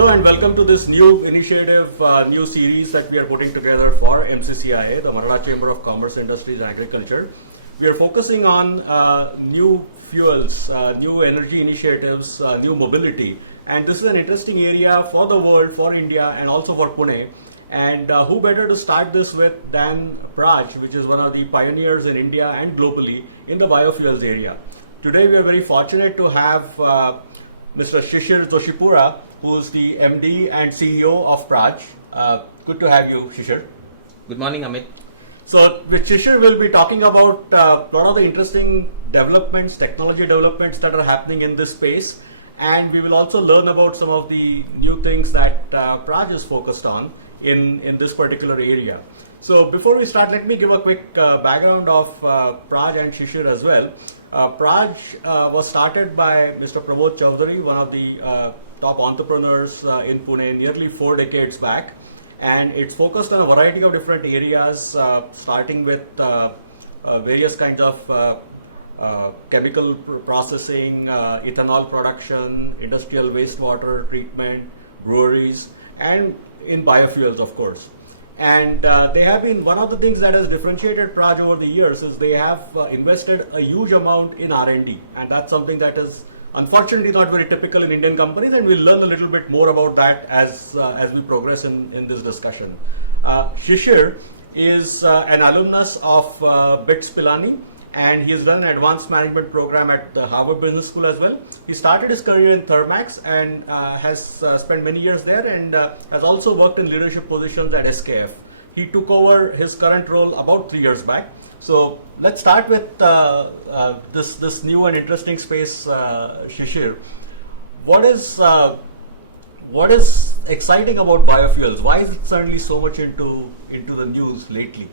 Hello and welcome to this new initiative, new series that we are putting together for MCCIA, the Maharashtra Chamber of Commerce, Industries and Agriculture. We are focusing on new fuels, new energy initiatives, new mobility, and this is an interesting area for the world, for India and also for Pune. And who better to start this with than Praj, which is one of the pioneers in India and globally in the biofuels area. Today we are very fortunate to have Mr. Shishir Joshipura, who is the MD and CEO of Praj. Good to have you, Shishir. Good morning, Amit. So, with Shishir, we'll be talking about a lot of the interesting developments, technology developments that are happening in this space, and we will also learn about some of the new things that Praj is focused on in this particular area. So, before we start, let me give a quick background of Praj and Shishir as well. Praj was started by Mr. Pramod Chaudhary, one of the top entrepreneurs in Pune nearly 4 decades back, and it's focused on a variety of different areas, starting with various kinds of chemical processing, ethanol production, industrial wastewater treatment, breweries, and in biofuels, of course. And they have been, one of the things that has differentiated Praj over the years is they have invested a huge amount in R&D, and that's something that is unfortunately not very typical in Indian companies, and we'll learn a little bit more about that as we progress in this discussion. Shishir is an alumnus of BITS Pilani, and he has done an advanced management program at the Harvard Business School as well. He started his career in Thermax and has spent many years there, and has also worked in leadership positions at SKF. He took over his current role about 3 years back. So let's start with this new and interesting space, Shishir. What is exciting about biofuels? Why is it suddenly so much into the news lately?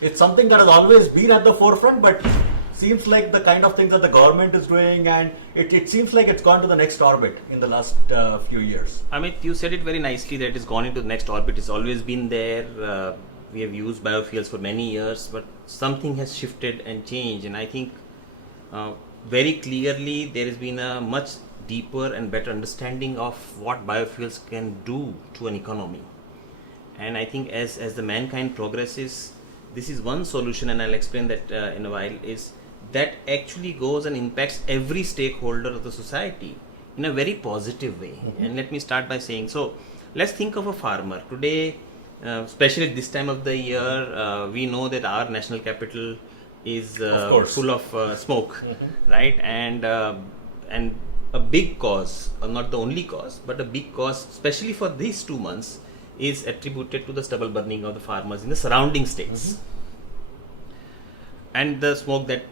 It's something that has always been at the forefront, but seems like the kind of things that the government is doing, and it seems like it's gone to the next orbit in the last few years. Amit, you said it very nicely that it's gone into the next orbit. It's always been there. We have used biofuels for many years, but something has shifted and changed. And I think very clearly there has been a much deeper and better understanding of what biofuels can do to an economy. And I think as the mankind progresses, this is one solution, and I'll explain that in a while, is that actually goes and impacts every stakeholder of the society in a very positive way. Mm-hmm. And let me start by saying, so let's think of a farmer. Today, especially at this time of the year, we know that our national capital is full of smoke, mm-hmm. right? And a big cause, not the only cause, but a big cause, especially for these 2 months, is attributed to the stubble burning of the farmers in the surrounding states. Mm-hmm. And the smoke that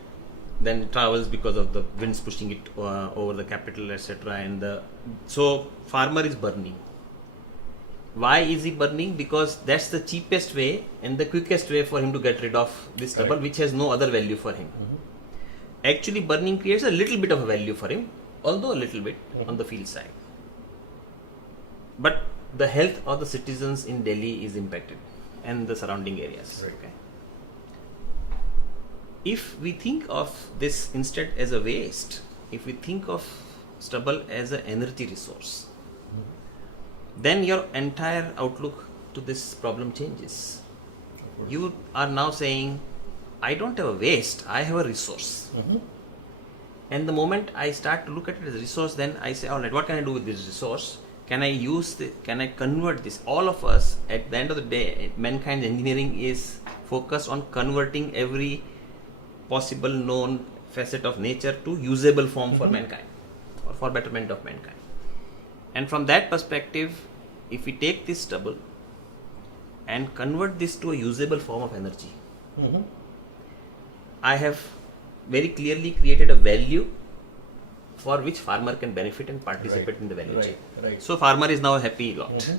then travels because of the winds pushing it over the capital, etc. And so farmer is burning. Why is he burning? Because that's the cheapest way and the quickest way for him to get rid of this stubble, which has no other value for him. Mm-hmm. Actually, burning creates a little bit of a value for him, although a little bit on the field side. But the health of the citizens in Delhi is impacted and the surrounding areas. Right. Okay. If we think of this instead as a waste, if we think of stubble as an energy resource, then your entire outlook to this problem changes. You are now saying, I don't have a waste, I have a resource. Mm-hmm. And the moment I start to look at it as a resource, then I say, all right, what can I do with this resource? Can I convert this? All of us, at the end of the day, mankind's engineering is focused on converting every possible known facet of nature to usable form, mm-hmm. for mankind, or for betterment of mankind. And from that perspective, if we take this stubble and convert this to a usable form of energy, mm-hmm. I have very clearly created a value for which farmer can benefit and participate in the value chain. Right. So farmer is now a happy lot. Mm-hmm.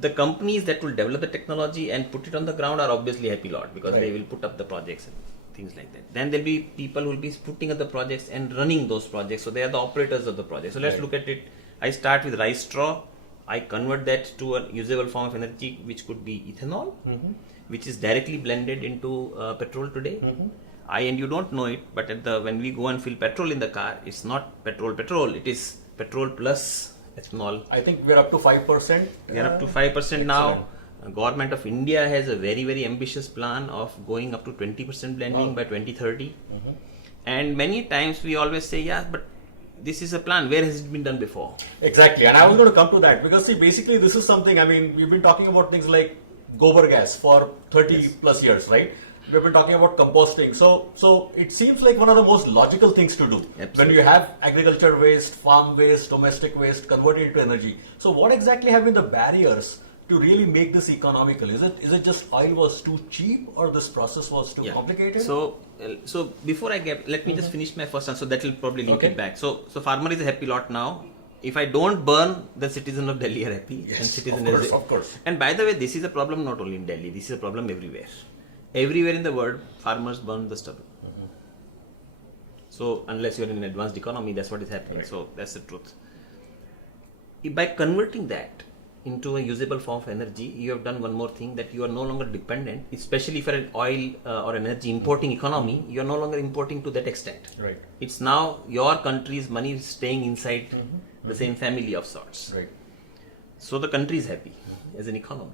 The companies that will develop the technology and put it on the ground are obviously happy lot, because they will put up the projects and things like that. Then there will be people who will be putting up the projects and running those projects. So they are the operators of the project. So let's look at it. I start with rice straw. I convert that to a usable form of energy, which could be ethanol, mm-hmm. which is directly blended into petrol today. Mm-hmm. And you don't know it, but when we go and fill petrol in the car, it's not petrol, it is petrol plus ethanol. I think we're up to 5%. We are up to 5% now. Government of India has a very, very ambitious plan of going up to 20% blending by 2030. And many times we always say, yeah, but this is a plan. Where has it been done before? Exactly, and I was going to come to that because see, basically this is something, I mean, we've been talking about things like gobar gas for 30 plus years, right? We've been talking about composting. So it seems like one of the most logical things to do. Absolutely. When you have agriculture waste, farm waste, domestic waste converted into energy. So what exactly have been the barriers to really make this economical? Is it just oil was too cheap or this process was too complicated? So before I get, let me just finish my first answer. That will probably link Okay. it back. So farmer is a happy lot now. If I don't burn, the citizen of Delhi are happy. Yes, and citizen of course, is, of course. And by the way, this is a problem not only in Delhi. This is a problem everywhere. Everywhere in the world, farmers burn the stubble. So unless you're in an advanced economy, that's what is happening. Right. So that's the truth. By converting that into a usable form of energy, you have done one more thing, that you are no longer dependent, especially for an oil or energy importing economy, you are no longer importing to that extent. Right. It's now your country's money is staying inside the same family of sorts. Right. So the country is happy as an economy.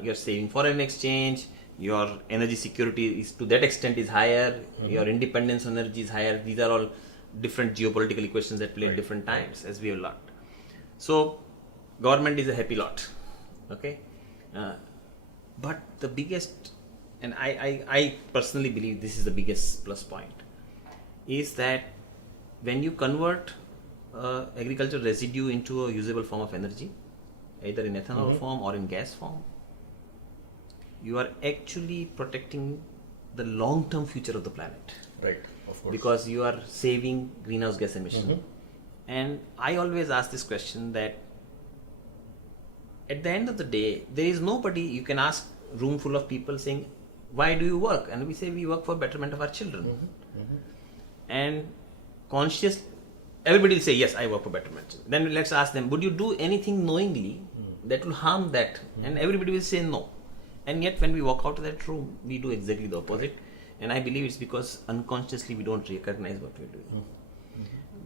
You're saving foreign exchange, your energy security is to that extent is higher, your independence on energy is higher. These are all different geopolitical equations that play at different times, as we have learned. So government is a happy lot, okay? But the biggest, and I personally believe this is the biggest plus point, is that when you convert agricultural residue into a usable form of energy, either in ethanol form or in gas form, you are actually protecting the long-term future of the planet. Right. Of course. Because you are saving greenhouse gas emission. And I always ask this question, that at the end of the day, there is nobody, you can ask room full of people saying, why do you work? And we say we work for betterment of our children. And conscious, everybody will say, yes, I work for betterment. Then let's ask them, would you do anything knowingly that will harm that? And everybody will say no. And yet when we walk out of that room, we do exactly the opposite. And I believe it's because unconsciously we don't recognize what we're doing.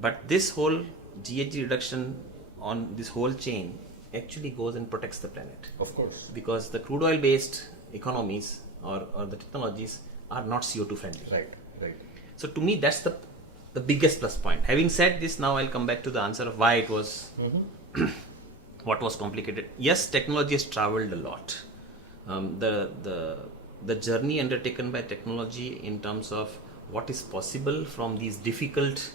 But this whole GHG reduction on this whole chain actually goes and protects the planet. Of course. Because the crude oil based economies or the technologies are not CO2 friendly. Right. Right. So to me, that's the biggest plus point. Having said this, now I'll come back to the answer of why it was what was complicated. Yes, technology has traveled a lot. The journey undertaken by technology in terms of what is possible from these difficult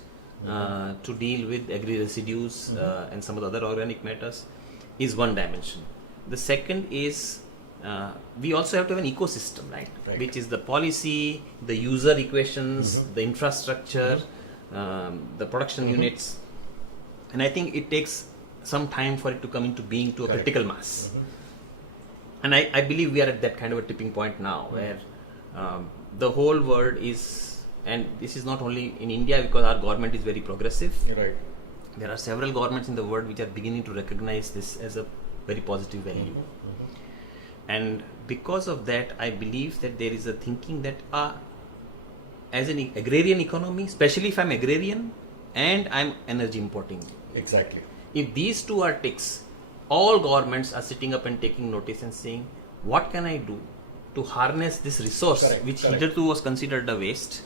to deal with agri residues and some of the other organic matters is one dimension. The second is we also have to have an ecosystem, right? Which is the policy, the user equations, the infrastructure, the production units, and I think it takes some time for it to come into being to a critical mass. And I believe we are at that kind of a tipping point now, where the whole world is, and this is not only in India because our government is very progressive. Right. There are several governments in the world which are beginning to recognize this as a very positive value. And because of that, I believe that there is a thinking that as an agrarian economy, especially if I'm agrarian and I'm energy importing, Exactly. if these two are ticks, all governments are sitting up and taking notice and saying, what can I do to harness this resource which hitherto was considered a waste,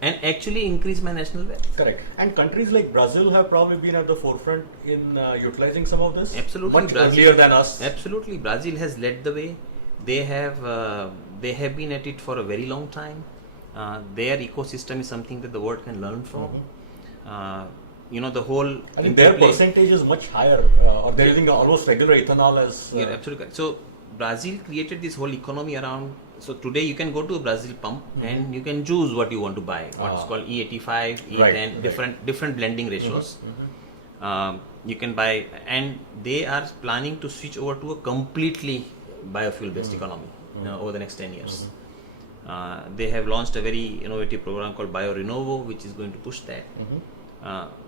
and actually increase my national wealth? Correct. And countries like Brazil have probably been at the forefront in utilizing some of this. Absolutely. Much earlier than us. Absolutely. Brazil has led the way. They have been at it for a very long time. Their ecosystem is something that the world can learn from. The whole... I think their percentage is much higher, or they're using almost regular ethanol as... You're absolutely correct. So, Brazil created this whole economy around... So, today you can go to a Brazil pump and you can choose what you want to buy. What's called E85, E10, different blending ratios. You can buy... And they are planning to switch over to a completely biofuel-based economy over the next 10 years. They have launched a very innovative program called BioRenovo, which is going to push that.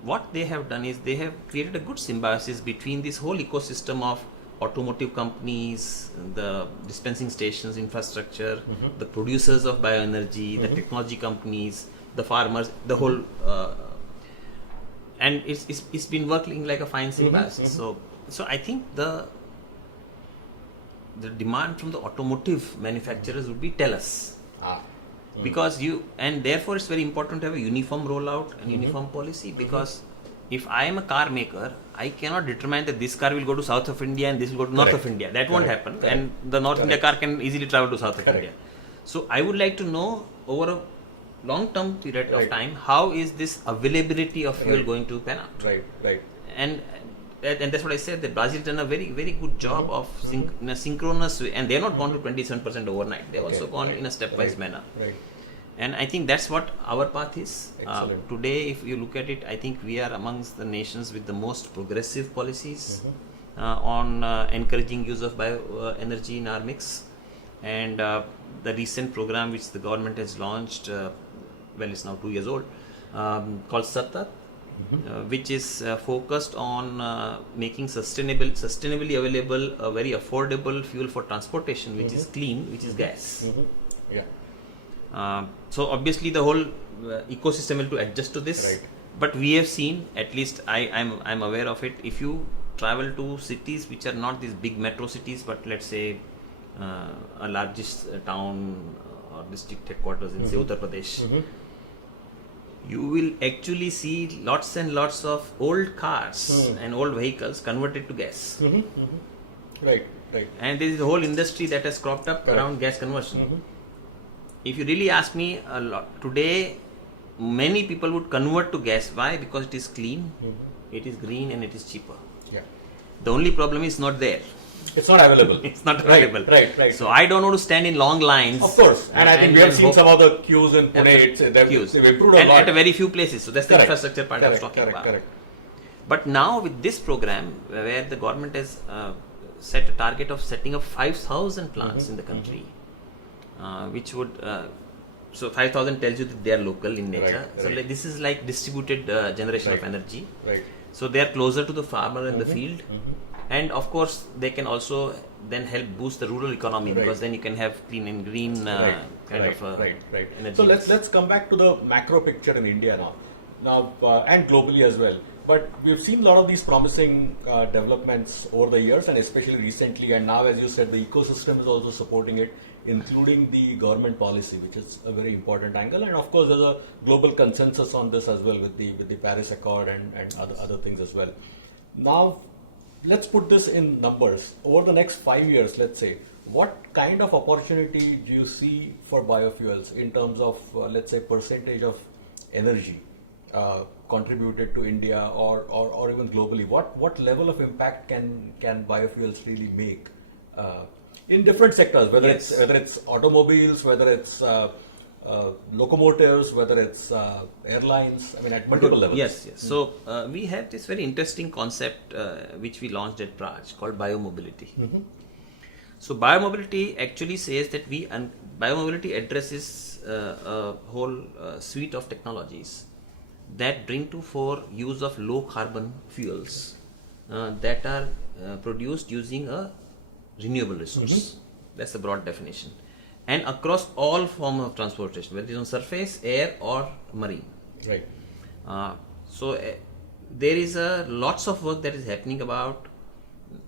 What they have done is they have created a good symbiosis between this whole ecosystem of automotive companies, the dispensing stations infrastructure, the producers of bioenergy, the technology companies, the farmers, the whole and it's been working like a fine symbiosis. So I think the demand from the automotive manufacturers would be tell us. Because and therefore it's very important to have a uniform rollout and uniform policy, because if I am a car maker, I cannot determine that this car will go to south of India and this will go to north of India. That won't happen. And the North India car can easily travel to south of India. So I would like to know over a long term period of time, how is this availability of fuel going to pan out? And that's what I said, that Brazil done a very, very good job of in a synchronous way, and they're not gone to 27% overnight. They've also gone in a stepwise manner. And I think that's what our path is. Today, if you look at it, I think we are amongst the nations with the most progressive policies on encouraging use of bioenergy in our mix. And the recent program which the government has launched, it's now 2 years old, called Satat, which is focused on making sustainably available a very affordable fuel for transportation, which is clean, which is gas. So obviously the whole ecosystem will to adjust to this, but we have seen, at least I'm aware of it, if you travel to cities which are not these big metro cities, but let's say a largest town or district headquarters in say Uttar Pradesh, you will actually see lots and lots of old cars and old vehicles converted to gas. And there is a whole industry that has cropped up around gas conversion. If you really ask me, today many people would convert to gas. Why? Because it is clean, it is green, and it is cheaper. The only problem is not there. It's not available. It's not available. So I don't want to stand in long lines. Of course. And I think we have seen some of the queues in Pune. They've improved a lot. At a very few places. So that's the infrastructure part I was talking about. But now with this program, where the government has set a target of setting up 5,000 plants in the country, which would so 5,000 tells you that they are local in nature. So like, this is like distributed generation of energy. So they are closer to the farmer in the field. And of course, they can also then help boost the rural economy, because then you can have clean and green energy. So let's come back to the macro picture in India now and globally as well. But we've seen a lot of these promising developments over the years, and especially recently. And now, as you said, the ecosystem is also supporting it, including the government policy, which is a very important angle. And of course, there's a global consensus on this as well with the Paris Accord and other things as well. Now, let's put this in numbers. Over the next 5 years, let's say, what kind of opportunity do you see for biofuels in terms of, let's say, percentage of energy contributed to India or even globally? What level of impact can biofuels really make in different sectors, whether it's automobiles, whether it's locomotives, whether it's airlines, I mean at multiple levels. Yes. So we have this very interesting concept which we launched at Praj called biomobility. So biomobility actually says that biomobility addresses a whole suite of technologies that bring to fore use of low carbon fuels that are produced using a renewable resource. That's the broad definition. And across all forms of transportation, whether it is on surface, air or marine. So there is lots of work that is happening about,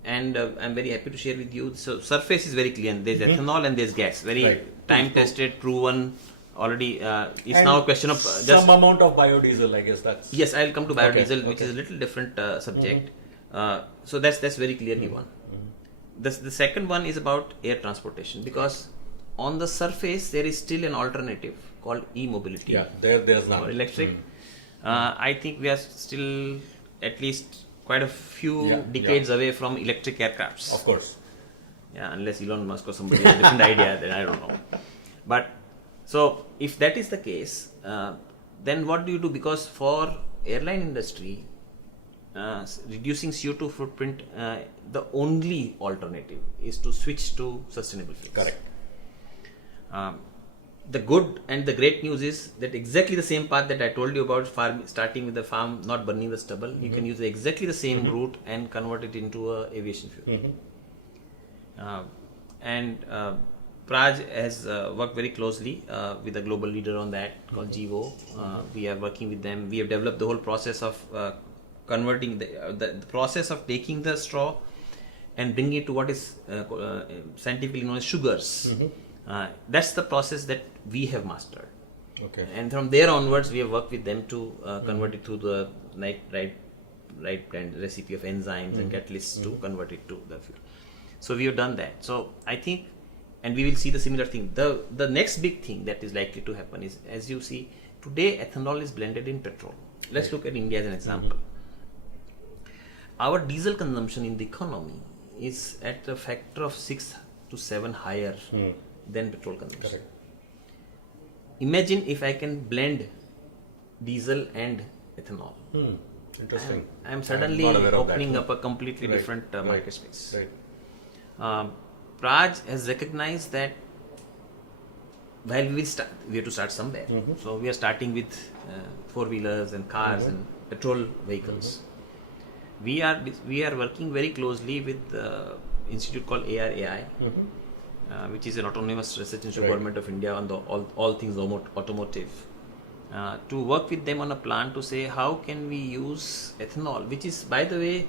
and I'm very happy to share with you. So surface is very clear. There's ethanol and there's gas. Very time tested, proven. Already, it's and now a question of just some amount of biodiesel, I guess that's. Yes, I'll come to biodiesel, which is a little different subject. So that's very clearly one. The second one is about air transportation, because on the surface there is still an alternative called e-mobility. There's none. Or electric. I think we are still at least quite a few decades away from electric aircrafts. Of course. Unless Elon Musk or somebody has a different idea, then I don't know. But so if that is the case, then what do you do? Because for airline industry, reducing CO2 footprint, the only alternative is to switch to sustainable fuels. Correct. The good and the great news is that exactly the same path that I told you about, starting with the farm, not burning the stubble, you can use exactly the same route and convert it into a aviation fuel. Praj has worked very closely with a global leader on that called Gevo. We are working with them. We have developed the whole process of converting the process of taking the straw and bringing it to what is scientifically known as sugars. That's the process that we have mastered. Okay. And from there onwards, we have worked with them to convert it through the right kind recipe of enzymes and catalysts to convert it to the fuel. So we have done that. So I think, and we will see the similar thing. The next big thing that is likely to happen is, as you see, today ethanol is blended in petrol. Let's look at India as an example. Our diesel consumption in the economy is at a factor of 6 to 7 higher than petrol consumption. Correct. Imagine if I can blend diesel and ethanol. Interesting. I am suddenly not aware of opening that. up a completely Right, different right, market space. Right. Praj has recognized that while we have to start somewhere. So we are starting with 4-wheelers and cars and petrol vehicles. We are working very closely with the institute called ARAI, which is an autonomous research institute government of India on the all things automotive. To work with them on a plan to say how can we use ethanol, which is, by the way,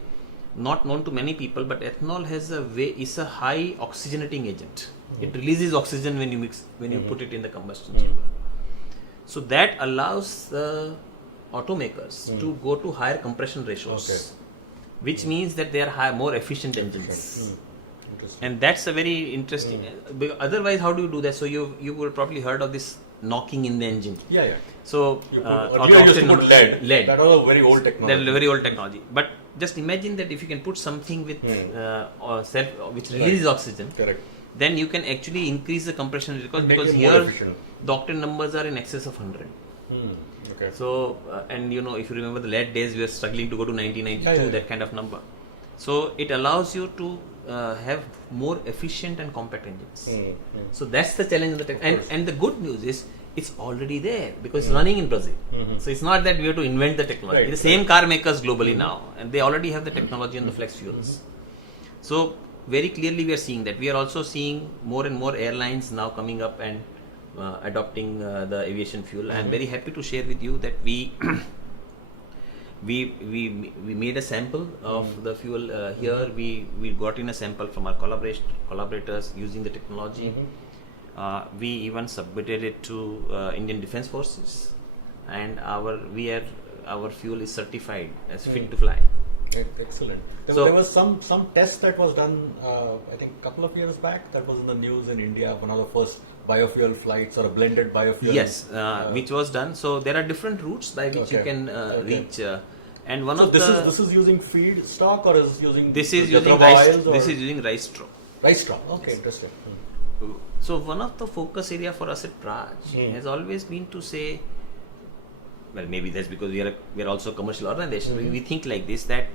not known to many people, but ethanol is a high oxygenating agent. It releases oxygen when you put it in the combustion chamber. So that allows the automakers to go to higher compression ratios, which means that they are more efficient engines. And that's a very interesting. Otherwise, how do you do that? So you would have probably heard of this knocking in the engine. Yeah. So earlier used to put lead. That was a very old technology. That very old technology. But just imagine that if you can put something with which releases oxygen, correct, then you can actually increase the compression rate because here the octane numbers are in excess of 100. Okay. So and if you remember the lead days, we were struggling to go to 1992, that kind of number. So it allows you to have more efficient and compact engines. So that's the challenge in the tech. And the good news is it's already there because it's running in Brazil. So it's not that we have to invent the technology. It's the same car makers globally now, and they already have the technology on the flex fuels. So very clearly we are seeing that. We are also seeing more and more airlines now coming up and adopting the aviation fuel. I am very happy to share with you that we made a sample of the fuel here. We got in a sample from our collaborators using the technology. We even submitted it to Indian Defence Forces, and our fuel is certified as fit to fly. Excellent. There was some test that was done, I think a couple of years back, that was in the news in India, one of the first biofuel flights or a blended biofuel. Yes, which was done. So there are different routes by which you can reach. And this is using feedstock or is using this is using rice. This is using rice straw. Rice straw. Okay, interesting. So one of the focus area for us at Praj has always been to say, well, maybe that's because we are also a commercial organization. We think like this, that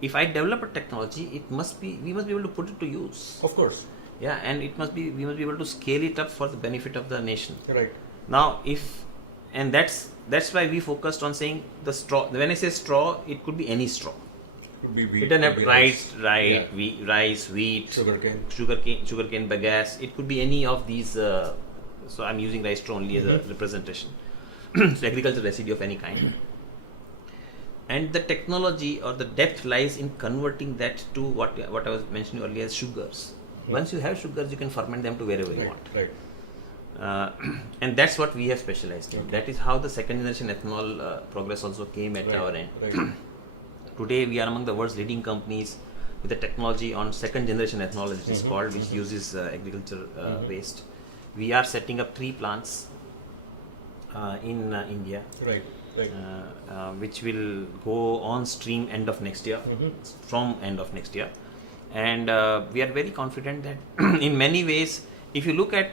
if I develop a technology, we must be able to put it to use. Of course. Yeah, and we must be able to scale it up for the benefit of the nation. Right. Now, that's why we focused on saying the straw. When I say straw, it could be any straw. Could be wheat. It doesn't have rice, wheat, sugarcane bagasse. It could be any of these. So I'm using rice straw only as a representation. So agricultural residue of any kind. And the technology or the depth lies in converting that to what I was mentioning earlier as sugars. Once you have sugars, you can ferment them to wherever you want. Right. And that's what we have specialized in. That is how the second generation ethanol progress also came at our end. Right. Today we are among the world's leading companies with the technology on second generation ethanol, as it is called, which uses agriculture waste. We are setting up 3 plants in India, which will go on stream end of next year, from end of next year. And we are very confident that in many ways, if you look at,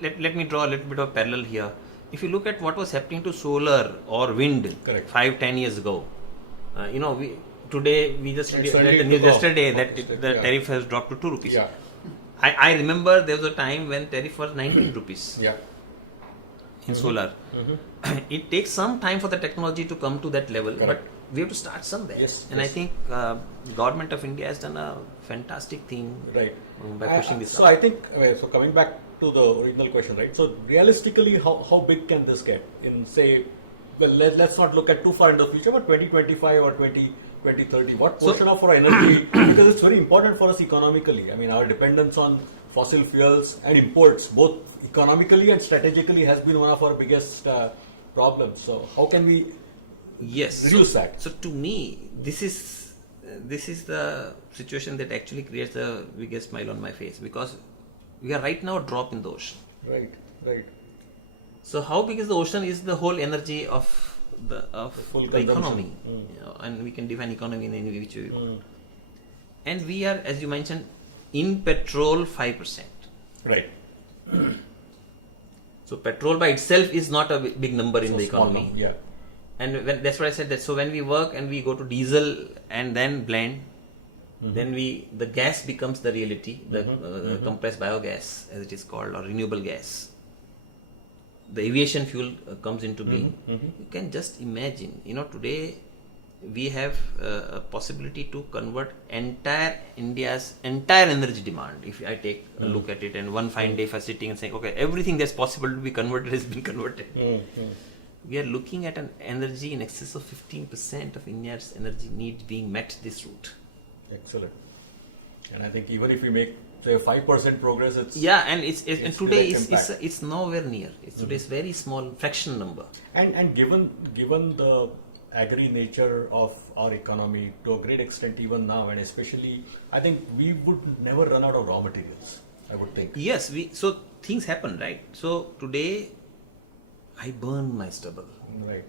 let me draw a little bit of parallel here. If you look at what was happening to solar or wind 5-10 years ago, today we just read the news yesterday that the tariff has dropped to 2 rupees. Yeah. I remember there was a time when tariff was 19 rupees in solar. It takes some time for the technology to come to that level, but we have to start somewhere. I think government of India has done a fantastic thing by pushing this. So I think, so coming back to the original question, right? So realistically, how big can this get in, say, well, let's not look at too far in the future, but 2025 or 2030, what portion of our energy, because it's very important for us economically. I mean, our dependence on fossil fuels and imports, both economically and strategically, has been one of our biggest problems. So how can we reduce that? So to me, this is the situation that actually creates the biggest smile on my face, because we are right now a drop in the ocean. Right. So how big is the ocean is the whole energy of the economy, and we can define economy in any which way we want. And we are, as you mentioned, in petrol 5%. Right. So petrol by itself is not a big number in the economy. Yeah. And that's what I said, that so when we work and we go to diesel and then blend, then the gas becomes the reality, the compressed biogas as it is called, or renewable gas. The aviation fuel comes into being. You can just imagine, today we have a possibility to convert entire India's entire energy demand. If I take a look at it, and one fine day if I'm sitting and saying, okay, everything that's possible to be converted has been converted. We are looking at an energy in excess of 15% of India's energy needs being met this route. Excellent. And I think even if we make, say, a 5% progress, it's and today it's nowhere near. Today's very small fraction number. And given the agri nature of our economy to a great extent even now, and especially, I think we would never run out of raw materials, I would think. Yes, so things happen, right? So today I burn my stubble. Right.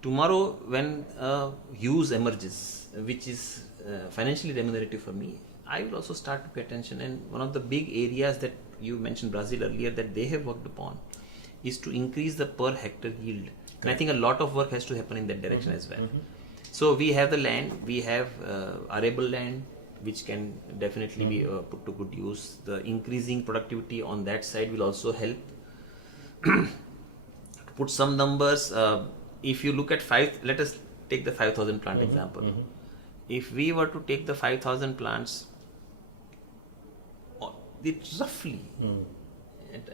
Tomorrow, when a use emerges, which is financially remunerative for me, I will also start to pay attention. And one of the big areas that you mentioned, Brazil, earlier, that they have worked upon is to increase the per hectare yield. And I think a lot of work has to happen in that direction as well. So we have the land, we have arable land, which can definitely be put to good use. The increasing productivity on that side will also help. To put some numbers, if you look at let us take the 5,000 plant example. If we were to take the 5,000 plants, it roughly,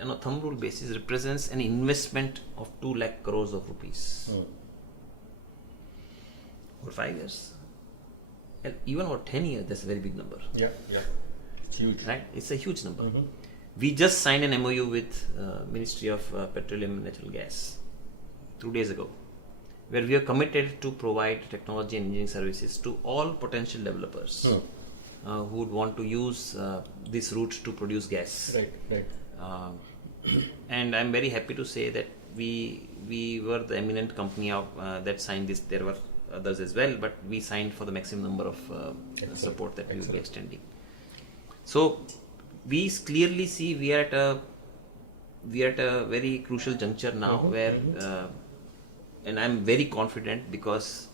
on a thumb rule basis, represents an investment of 2 lakh crores of rupees over 5 years. And even over 10 years, that's a very big number. Yeah. It's huge. Right? It's a huge number. We just signed an MOU with Ministry of Petroleum and Natural Gas 2 days ago, where we are committed to provide technology and engineering services to all potential developers who would want to use this route to produce gas. Right. And I'm very happy to say that we were the eminent company that signed this. There were others as well, but we signed for the maximum number of support that we will be extending. So we clearly see we are at a very crucial juncture now, where and I'm very confident because,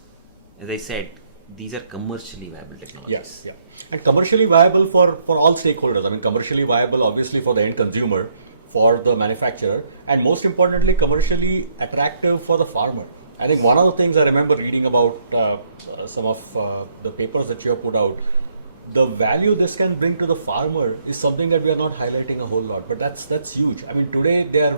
as I said, these are commercially viable technologies. Yeah. And commercially viable for all stakeholders. I mean, commercially viable obviously for the end consumer, for the manufacturer, and most importantly, commercially attractive for the farmer. I think one of the things I remember reading about some of the papers that you have put out, the value this can bring to the farmer is something that we are not highlighting a whole lot, but that's huge. I mean, today they are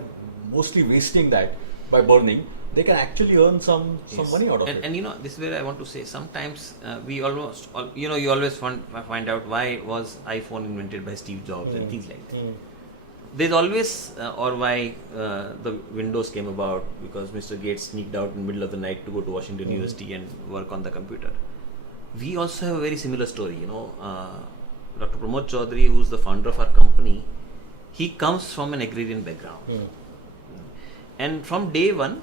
mostly wasting that by burning. They can actually earn some money out of it. And this is where I want to say, sometimes you always find out why was iPhone invented by Steve Jobs and things like that. There's always, or why the Windows came about, because Mr. Gates sneaked out in the middle of the night to go to Washington University and work on the computer. We also have a very similar story. Dr. Pramod Chaudhary, who's the founder of our company, he comes from an agrarian background. And from day one,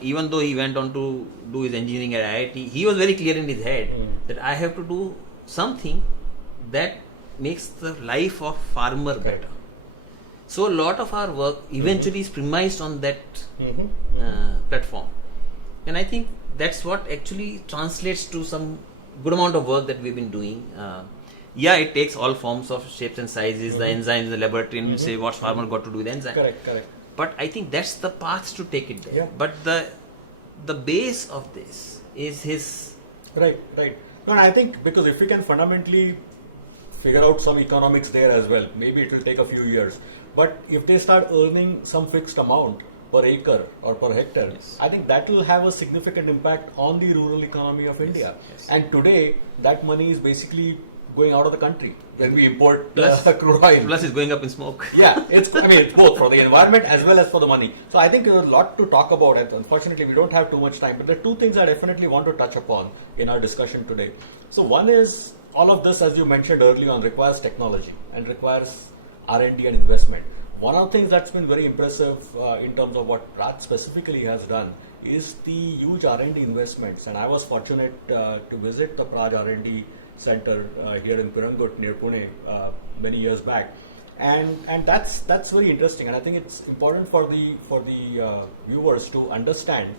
even though he went on to do his engineering at IIT, he was very clear in his head that I have to do something that makes the life of farmer better. So a lot of our work eventually is premised on that platform. And I think that's what actually translates to some good amount of work that we've been doing. It takes all forms of shapes and sizes, the enzymes in the laboratory, and say what's farmer got to do with enzyme. Correct. But I think that's the path to take it there. Yeah. But the base of this is his... Right. No, and I think because if we can fundamentally figure out some economics there as well. Maybe it will take a few years. But if they start earning some fixed amount per acre or per hectare, Yes. I think that will have a significant impact on the rural economy of India. yes. And today, that money is basically going out of the country when we import Plus- crude oil. Plus, it's going up in smoke. Yeah, it's both for the environment as well as for the money. So I think there's a lot to talk about it. Unfortunately, we don't have too much time, but there are two things I definitely want to touch upon in our discussion today. So one is all of this, as you mentioned earlier on, requires technology and requires R&D and investment. One of the things that's been very impressive in terms of what Raj specifically has done is the huge R&D investments. And I was fortunate to visit the Praj R&D center here in Pirangut near Pune many years back, and that's very interesting. And I think it's important for the viewers to understand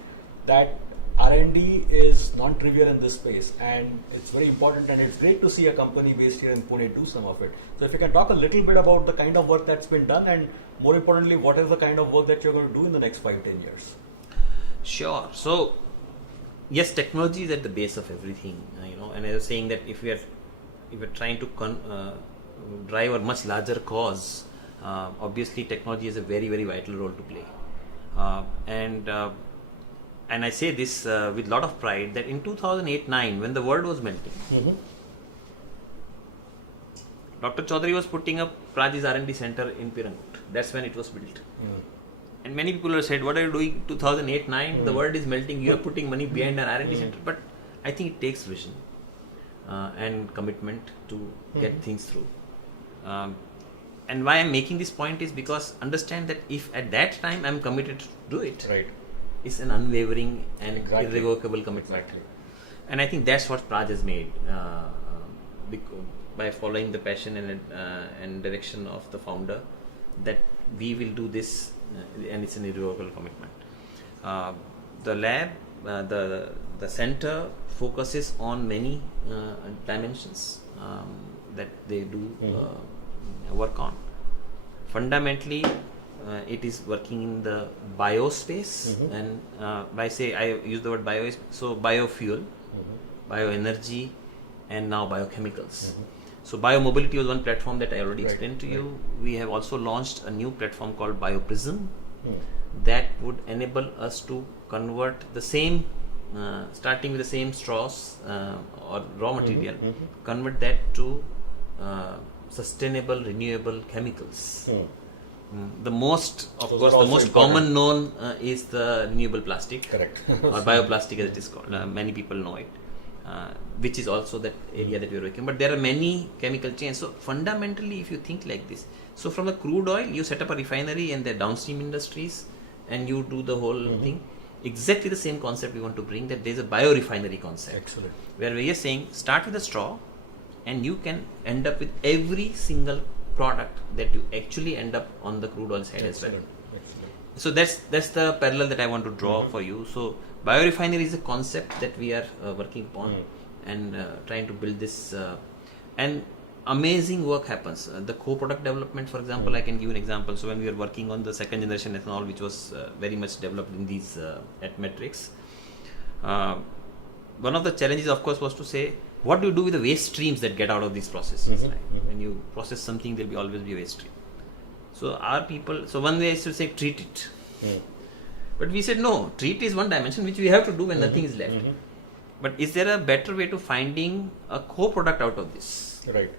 that R&D is non-trivial in this space, and it's very important. And it's great to see a company based here in Pune do some of it. So if you can talk a little bit about the kind of work that's been done, and more importantly, what is the kind of work that you're going to do in the next 5-10 years? Sure. So, yes, technology is at the base of everything, and I was saying that if we are trying to drive a much larger cause, obviously technology has a very, very vital role to play. And I say this with a lot of pride that in 2008-9, when the world was melting, Dr. Chaudhary was putting up Praj's R&D center in Pirangut. That's when it was built. And many people have said, what are you doing 2008-9? The world is melting, you are putting money behind an R&D center. But I think it takes vision and commitment to get things through. And why I'm making this point is because understand that if at that time I'm committed to do it, Right. it's an unwavering and Exactly. irrevocable commitment. Exactly. And I think that's what Praj has made by following the passion and direction of the founder, that we will do this, and it's an irrevocable commitment. The lab, the center focuses on many dimensions that they do work on. Fundamentally, it is working in the biospace, and I use the word bio, so biofuel, bioenergy, and now biochemicals. So biomobility was one platform that I already Right, explained to right. you. We have also launched a new platform called BioPrism that would enable us to convert the same, starting with the same straws or raw material, convert that to sustainable, renewable chemicals. The most, of Those course, are the also most important. common known is the renewable plastic, Correct. or bioplastic as it is called. Many people know it, which is also that area that we are working. But there are many chemical chains. So fundamentally, if you think like this, so from the crude oil, you set up a refinery and the downstream industries, and you do the whole thing. Exactly the same concept we want to bring, that there is a biorefinery concept. Excellent. Where we are saying start with a straw, and you can end up with every single product that you actually end up on the crude oil side as well. Excellent. Excellent. So that's the parallel that I want to draw for you. So biorefinery is a concept that we are working upon and trying to build this, and amazing work happens. The co-product development, for example, I can give an example. So when we were working on the second generation ethanol, which was very much developed in these at Matrix, one of the challenges, of course, was to say, what do you do with the waste streams that get out of these processes? Right? When you process something, there will always be a waste stream. So our people, so one way is to say treat it. But we said no, treat is one dimension which we have to do when nothing is left. But is there a better way to finding a co-product out of this? Right.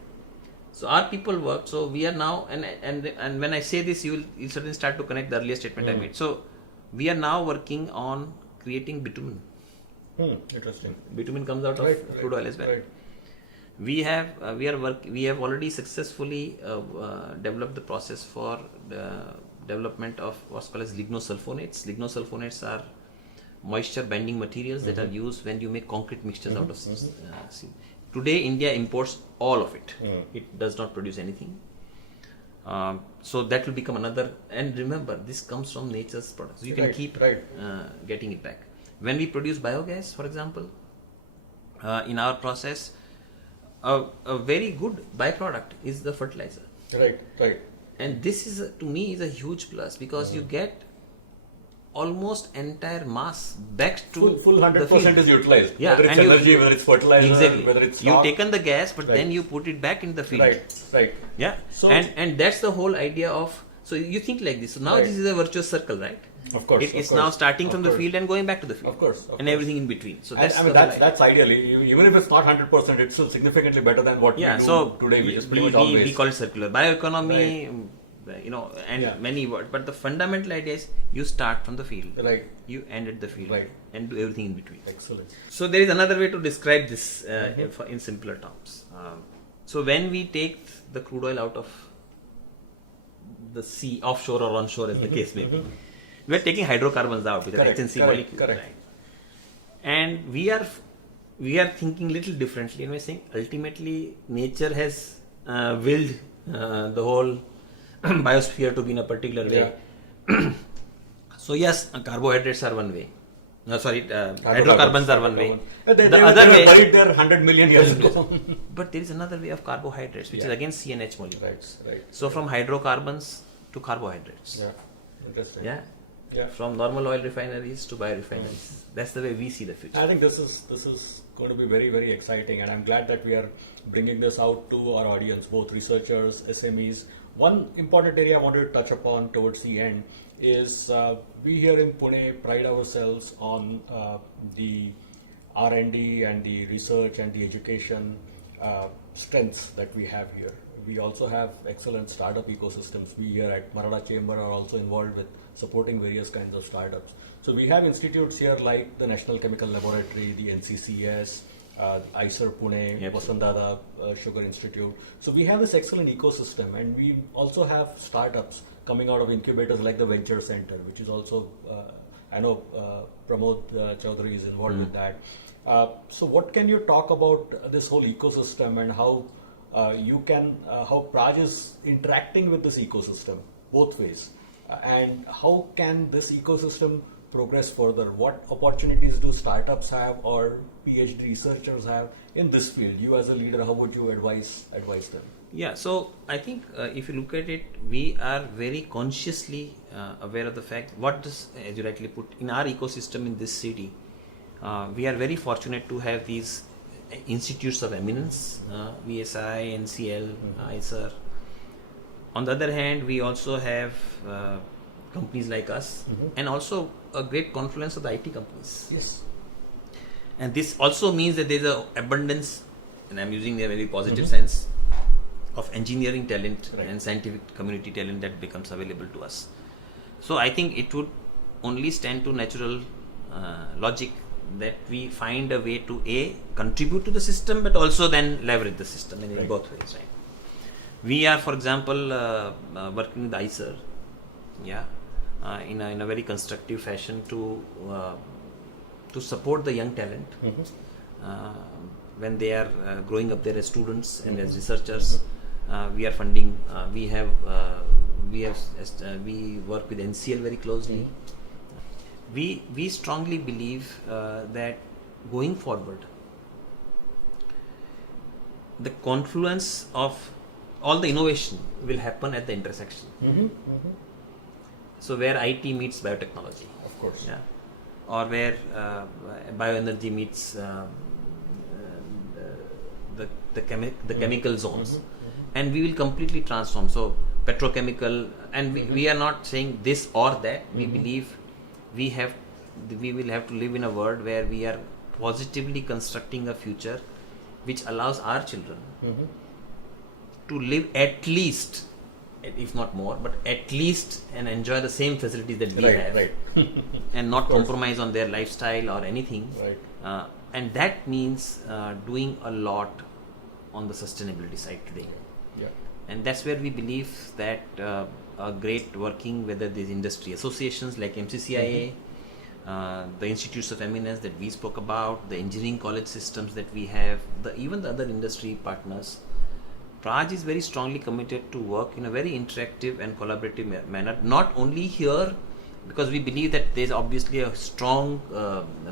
So our people work. So we are now, and when I say this, you'll certainly start to connect the earlier statement I made. So we are now working on creating bitumen. Interesting. Bitumen comes out of crude oil as well. Right. We have already successfully developed the process for the development of what's called as lignosulfonates. Lignosulfonates are moisture binding materials that are used when you make concrete mixtures out of seed. Today India imports all of it. It does not produce anything. So that will become another, and remember, this comes from nature's products. You can keep getting it back. When we produce biogas, for example, in our process, a very good byproduct is the fertilizer. Right. And this is to me is a huge plus, because you get almost entire mass back to Full the 100% field. is utilized. Yeah, Whether it's and energy, whether it's fertilizer, Exactly. whether it's You've stock. taken the gas, but Right. then you put it back in the field. Right. Yeah. So- and that's the whole idea of. So you think like this. So now Right. this is a virtuous circle, right? Of course. It's now starting from the field and going back to the field. Of course. And everything in between. So And, that's I mean, the whole idea. that's ideally, even if it's not 100%, it's still significantly better than what Yeah, we do so today, which is pretty we, much always. we call it circular bioeconomy, and Yeah. many words. But the fundamental idea is you start from the field, Right. you end at the field, Right. and do everything in between. Excellent. So there is another way to describe this in simpler terms. So when we take the crude oil out of the sea, offshore or onshore, as the case may be, we are taking hydrocarbons out, which are Correct, HNC correct, molecules, correct. right? And we are thinking little differently, and we're saying ultimately nature has willed the whole biosphere to be in a particular way. So yes, carbohydrates are one way. No, sorry, hydrocarbons are one way. They other were way, buried there 100 million years ago. but there is another way of carbohydrates, which is again CNH molecules. Right. So from hydrocarbons to carbohydrates. Yeah. Interesting. Yeah. Yeah. From normal oil refineries to biorefineries. That's the way we see the future. I think this is going to be very, very exciting, and I'm glad that we are bringing this out to our audience, both researchers, SMEs. One important area I wanted to touch upon towards the end is we here in Pune pride ourselves on the R&D and the research and the education strengths that we have here. We also have excellent startup ecosystems. We here at Marada Chamber are also involved with supporting various kinds of startups. So we have institutes here like the National Chemical Laboratory, the NCCS, ICER Pune, Yep. Vasantdada Sugar Institute. So we have this excellent ecosystem, and we also have startups coming out of incubators like the Venture Center, which is also, I know Pramod Chaudhary is involved with that. So what can you talk about this whole ecosystem and how how Praj is interacting with this ecosystem both ways, and how can this ecosystem progress further? What opportunities do startups have or PhD researchers have in this field? You as a leader, how would you advise them? Yeah, so I think if you look at it, we are very consciously aware of the fact as you rightly put, in our ecosystem in this city, we are very fortunate to have these institutes of eminence, VSI, NCL, ICER. On the other hand, we also have companies like us, and also a great confluence of the IT companies. Yes. And this also means that there is an abundance, and I'm using a very positive sense, of engineering talent and scientific community talent that becomes available to us. So I think it would only stand to natural logic that we find a way to contribute to the system, but also then leverage the system in both ways. Right? We are, for example, working with ICER, in a very constructive fashion to support the young talent when they are growing up there as students and as researchers. We are funding. We work with NCL very closely. We strongly believe that going forward, the confluence of all the innovation will happen at the intersection. So where IT meets biotechnology, Of course. or where bioenergy meets the chemical zones, and we will completely transform. So petrochemical, and we are not saying this or that. We believe we will have to live in a world where we are positively constructing a future which allows our children to live at least, if not more, but at least, and enjoy the same facilities that we have, and not compromise on their lifestyle or anything. And that means doing a lot on the sustainability side today. And that's where we believe that a great working, whether these industry associations like MCCIA, the institutes of eminence that we spoke about, the engineering college systems that we have, even the other industry partners, Praj is very strongly committed to work in a very interactive and collaborative manner, not only here, because we believe that there's obviously a strong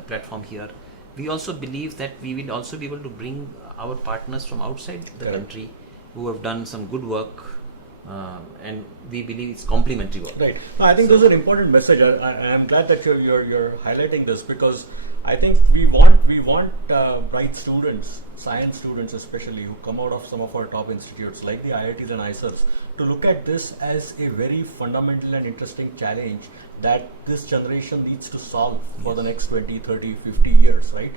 platform here. We also believe that we will also be able to bring our partners from outside the country who have done some good work and we believe it's complementary work. Right. No, I think So- this is an important message. I'm glad that you're highlighting this, because I think we want bright students, science students especially, who come out of some of our top institutes like the IITs and IISERs, to look at this as a very fundamental and interesting challenge that this generation needs to solve for the next 20, 30, 50 years, right?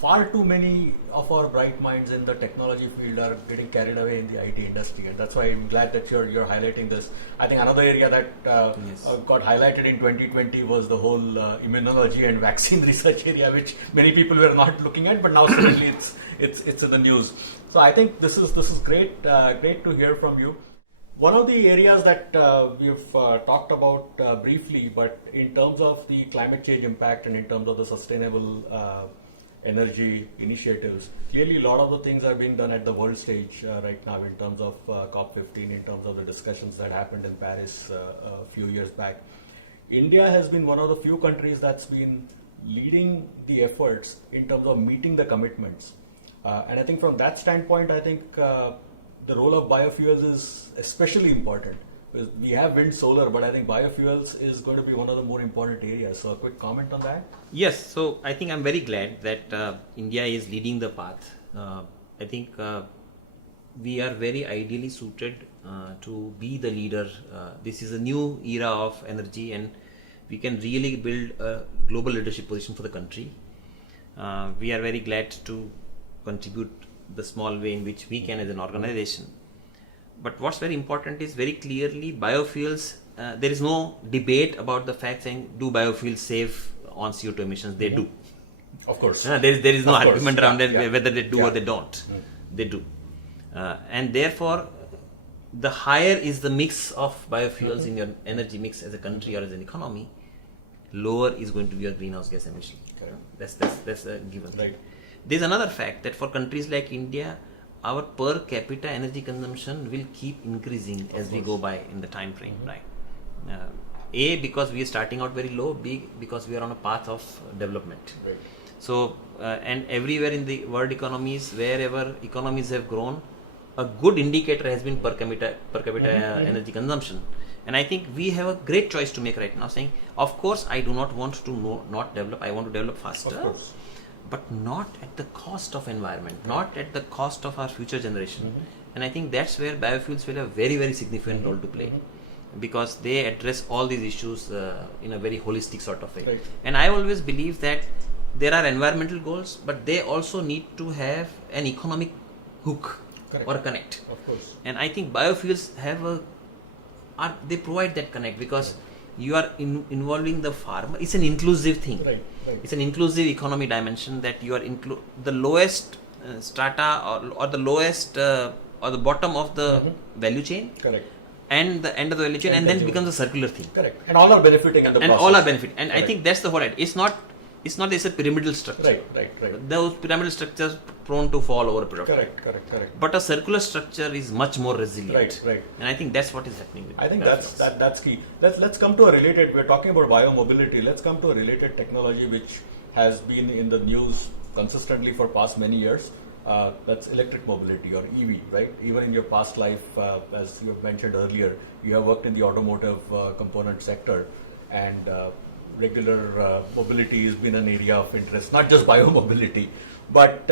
Far too many of our bright minds in the technology field are getting carried away in the IT industry, and that's why I'm glad that you're highlighting this. I think another area that Yes. got highlighted in 2020 was the whole immunology and vaccine research area, which many people were not looking at, but now suddenly it's in the news. So I think this is great to hear from you. One of the areas that we've talked about briefly, but in terms of the climate change impact and in terms of the sustainable energy initiatives, clearly a lot of the things are being done at the world stage right now in terms of COP15, in terms of the discussions that happened in Paris a few years back. India has been one of the few countries that's been leading the efforts in terms of meeting the commitments. And I think from that standpoint, I think the role of biofuels is especially important. Because we have wind, solar, but I think biofuels is going to be one of the more important areas. So a quick comment on that? Yes, so I think I'm very glad that India is leading the path. I think we are very ideally suited to be the leader. This is a new era of energy, and we can really build a global leadership position for the country. We are very glad to contribute the small way in which we can as an organization. But what's very important is very clearly biofuels. There is no debate about the fact saying do biofuels save on CO2 emissions. They do. Of course. There is no Of course. argument around it Yeah. whether they do or they don't. They do. And therefore, the higher is the mix of biofuels in your energy mix as a country or as an economy, lower is going to be your greenhouse gas emission. Correct. That's a given. Right. There's another fact that for countries like India, our per capita energy consumption will keep increasing as we go by in the time frame, right? A, because we are starting out very low. B, because we are on a path of development. Right. So, and everywhere in the world economies, wherever economies have grown, a good indicator has been per capita energy consumption. And I think we have a great choice to make right now, saying, of course, I do not want to not develop. I want to develop faster. Of course. But not at the cost of environment, not at the cost of our future generation. And I think that's where biofuels will have a very, very significant role to play, because they address all these issues in a very holistic sort of way. Right. And I always believe that there are environmental goals, but they also need to have an economic hook. Correct. Or connect. Of course. And I think biofuels they provide that connect, because you are involving the farmer. It's an inclusive thing. Right. It's an inclusive economy dimension that you are the lowest strata or the lowest or the bottom of the value chain Correct. and the end of the value chain, and then it becomes a circular thing. Correct. And all are benefiting in the And process. all are benefit. And I Correct. think that's the whole idea. It's not it's a pyramidal structure. Right. Those pyramidal structures prone to fall over a period of time. Correct. But a circular structure is much more resilient. Right. And I think that's what is happening with I think biofuels. that's key. Let's come to a related. We're talking about biomobility. Let's come to a related technology which has been in the news consistently for past many years. That's electric mobility, or EV, right? Even in your past life, as you have mentioned earlier, you have worked in the automotive component sector, and regular mobility has been an area of interest, not just biomobility. But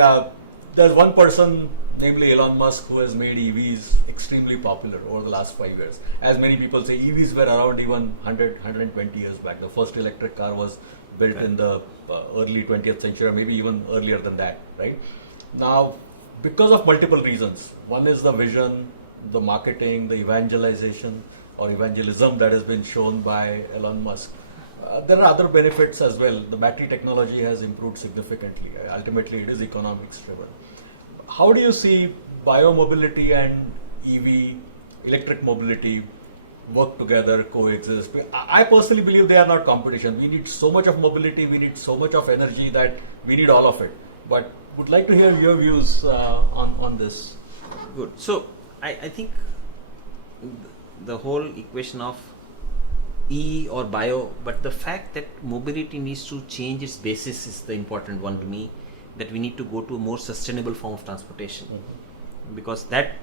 there's one person, namely Elon Musk, who has made EVs extremely popular over the last 5 years. As many people say, EVs were around even 120 years back. The first electric car was built in the early 20th century, or maybe even earlier than that, right? Now, because of multiple reasons, one is the vision, the marketing, the evangelization or evangelism that has been shown by Elon Musk. There are other benefits as well. The battery technology has improved significantly. Ultimately, it is economics driven. How do you see biomobility and EV, electric mobility, work together, coexist? I personally believe they are not competition. We need so much of mobility, we need so much of energy that we need all of it. But would like to hear your views on this. Good. So I think the whole equation of E or bio, but the fact that mobility needs to change its basis is the important one to me, that we need to go to a more sustainable form of transportation, because that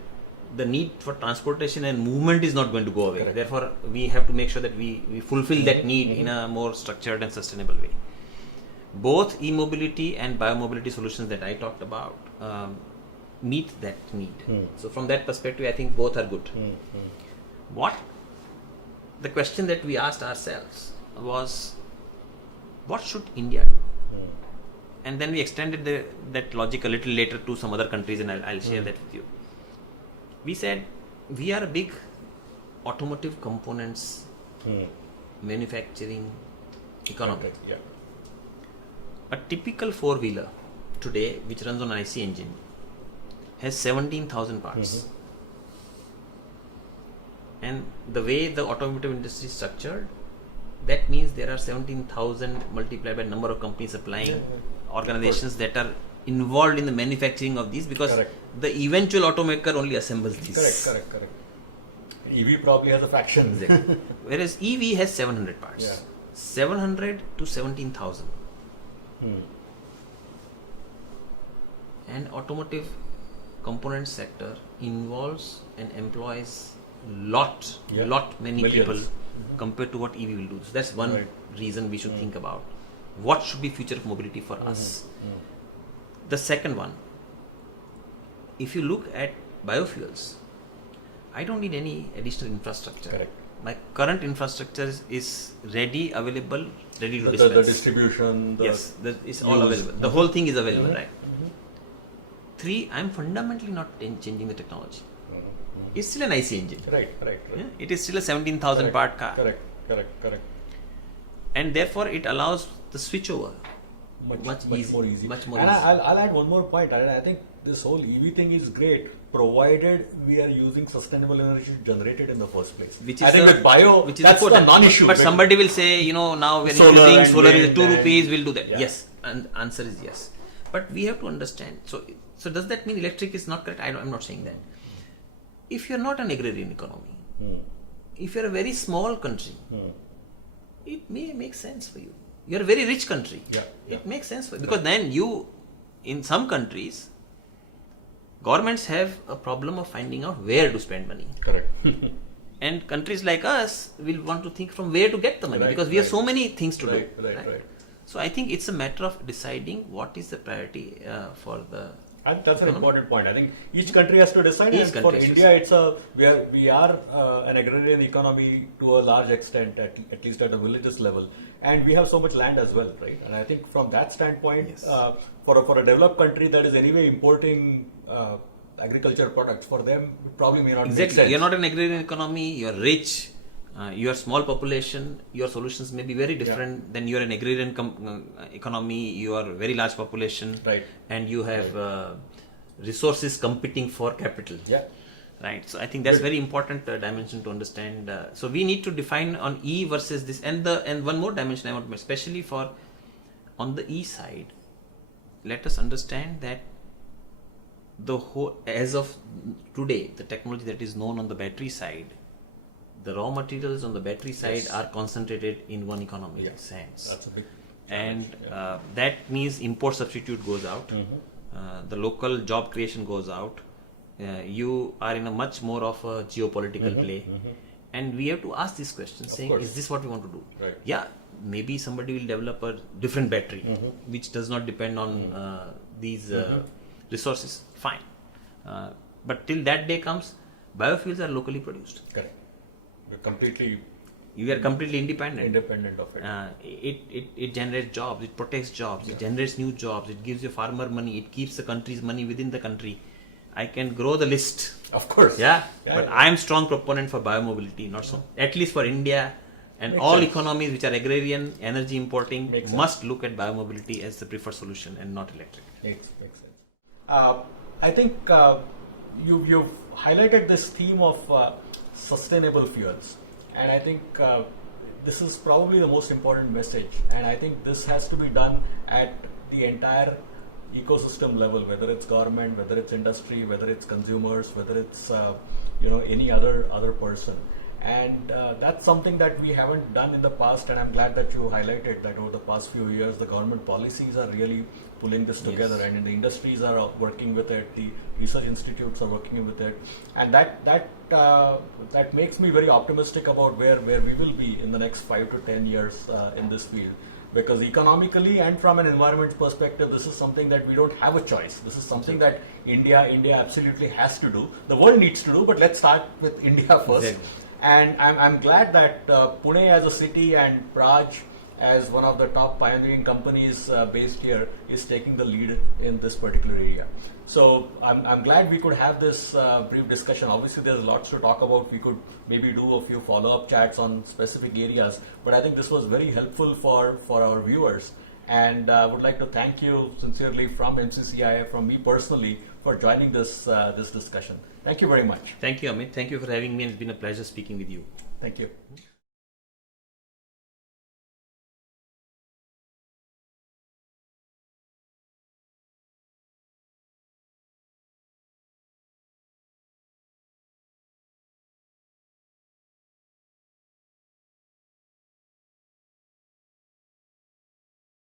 the need for transportation and movement is not going to go away. Correct. Therefore, we have to make sure that we fulfill that need in a more structured and sustainable way. Both e-mobility and biomobility solutions that I talked about meet that need. So from that perspective, I think both are good. The question that we asked ourselves was, what should India do? And then we extended that logic a little later to some other countries, and I'll share that with you. We said, we are a big automotive components manufacturing economy. Okay, yeah. A typical four-wheeler today, which runs on an IC engine, has 17,000 parts. And the way the automotive industry is structured, that means there are 17,000 multiplied by number of companies supplying organizations that are involved in the manufacturing of these, because Correct. the eventual automaker only assembles these. Correct. EV probably has a fraction. Exactly. Whereas EV has 700 parts. Yeah. 700 to 17,000. And automotive component sector involves and employs many Millions. people compared to what EV will do. So that's one Right. reason we should think about what should be future of mobility for us. The second one, if you look at biofuels, I don't need any additional infrastructure. Correct. My current infrastructure is ready, available, ready to The dispense. distribution, Yes, it's all use. available. The whole thing is available, right? 3, I'm fundamentally not changing the technology. It's still an IC engine. Right. Yeah? It is still a 17,000 part car. Correct. And therefore it allows the switchover Much easy, more easy. much more And easy. I'll add one more point. I think this whole EV thing is great, provided we are using sustainable energy generated in the first place. Which I is think the- with bio, which is that's the the quota. non-issue. But somebody will say, now we're Solar using and solar is wind 2 and- rupees, we'll do that. Yeah. Yes, and the answer is yes. But we have to understand. So does that mean electric is not correct? I'm not saying that. If you're not an agrarian economy, if you're a very small country, it may make sense for you. You're a very rich country. Yeah. It makes sense for you. Because then in some countries, governments have a problem of finding out where to spend money. Correct. And countries like us will want to think from where to get the money, Right, because we have right. so many things to do. Right. So I think it's a matter of deciding what is the priority for the. And that's an economy. important point. I think each country has to decide. Each And for country has to India, we are an agrarian economy to a large extent, at least at a religious level, and we have so much land as well, right? And I think from that standpoint, Yes. for a developed country that is anyway importing agriculture products, for them it probably may not make Exactly. sense. You're not an agrarian economy. You're rich. You are small population. Your solutions may be very different than you're an agrarian economy. You are a very large population, Right. and you have resources competing for capital. Yeah. Right. So I think that's very important dimension to understand. So we need to define on E versus this, and one more dimension I want to, especially for on the E side. Let us understand that the whole, as of today, the technology that is known on the battery side, the raw materials on the battery side are concentrated in one economy, like sands. That's a big. And that means import substitute goes out, the local job creation goes out, you are in a much more of a geopolitical play, and we have to ask this question, saying, course. is this what we want to do? Right. Yeah, maybe somebody will develop a different battery which does not depend on these resources, fine, but till that day comes, biofuels are locally produced. Correct. We're completely You are completely independent. independent of it. It generates jobs, it protects jobs, it generates new jobs, it gives your farmer money, it keeps the country's money within the country. I can grow the list. Of course. But I am strong proponent for biomobility, not so. At least for India and Makes all sense. economies which are agrarian, energy importing, Makes must look at biomobility as the preferred solution and not electric. Makes sense. I think you've highlighted this theme of sustainable fuels, and I think this is probably the most important message. And I think this has to be done at the entire ecosystem level, whether it's government, whether it's industry, whether it's consumers, whether it's any other person. And that's something that we haven't done in the past, and I'm glad that you highlighted that over the past few years the government policies are really pulling this together, Yes. and the industries are working with it, the research institutes are working with it, and that makes me very optimistic about where we will be in the next 5 to 10 years in this field. Because economically and from an environment perspective, this is something that we don't have a choice. This is something that India absolutely has to do. The world needs to do, but let's start with India first. Exactly. And I'm glad that Pune as a city and Praj as one of the top pioneering companies based here is taking the lead in this particular area. So I'm glad we could have this brief discussion. Obviously, there's lots to talk about. We could maybe do a few follow-up chats on specific areas, but I think this was very helpful for our viewers. And I would like to thank you sincerely from MCCI, from me personally, for joining this discussion. Thank you very much. Thank you, Amit. Thank you for having me, and it's been a pleasure speaking with you. Thank you.